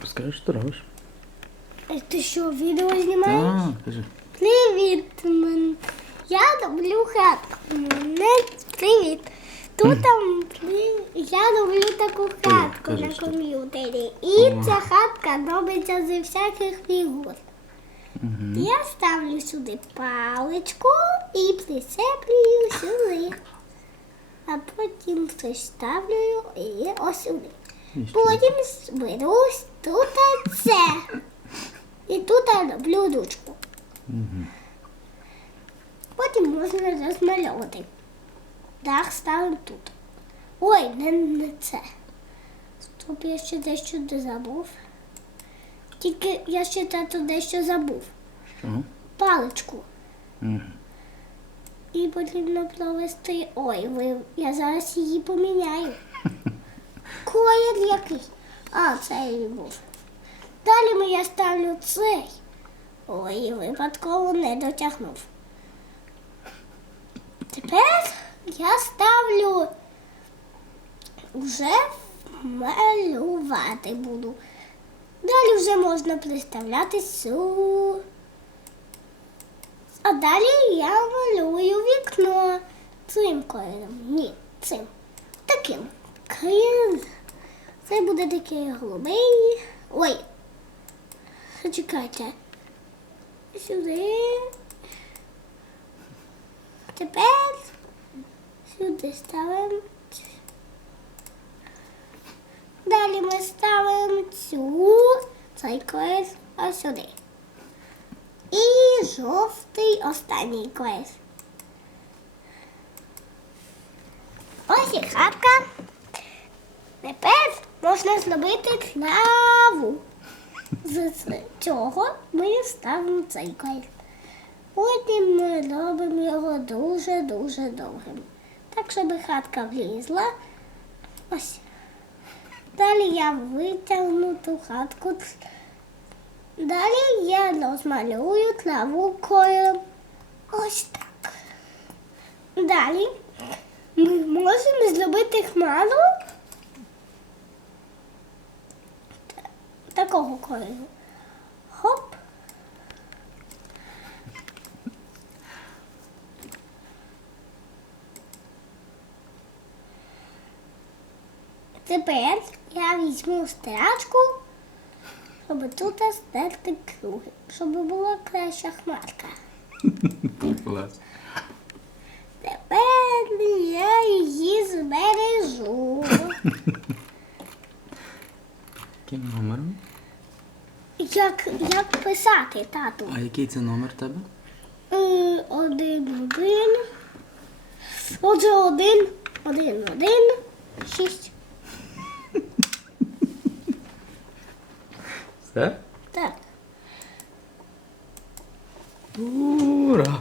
Розкажи, що ти робиш? Ти що, відео знімаєш? Так, кажи. Привіт, мен- я роблю хатку. Мене привіт. Тут там при- я роблю таку хатку кажи, на що? комп'ютері. І ця хатка робиться зі всяких фігур. Я ставлю сюди паличку і прицеплюю сюди. А потім приставлю і ось сюди. Потім беру тут це. І тут роблю ручку. Угу. Потім можна розмальовувати. Дах ставимо тут. Ой, не, не це. Стоп, я ще дещо забув. Тільки я ще тату дещо забув. Що? Паличку. Угу. І потрібно провести. Ой, ви, я зараз її поміняю. Колір який? А, цей був. Далі ми я ставлю цей. Ой, випадково не дотягнув. Тепер я ставлю вже малювати буду. Далі вже можна представляти су. А далі я малюю вікно цим кольором. Ні, цим. Таким. Це буде такий голубий. Ой. Зачекайте. Сюди. Тепер сюди ставимо. Далі ми ставимо цю цей колір ось сюди. І жовтий останній колір. Ось і хатка. Тепер можна зробити траву. З цього ми ставимо цей колір. Потім ми робимо його дуже-дуже довгим. Так, щоб хатка влізла. Ось. Далі я витягну ту хатку. Далі я розмалюю траву кольором. Ось так. Далі ми можемо зробити хмару такого кольору. Хоп. Тепер я візьму стирачку, щоб тут стерти круги, щоб була краща хмарка. Клас. Тепер я її збережу. Яким номером? Як, як писати, тату? А який це номер тебе? Е, Один, один. Отже, один, один, один, шість. Все? Так. Ура!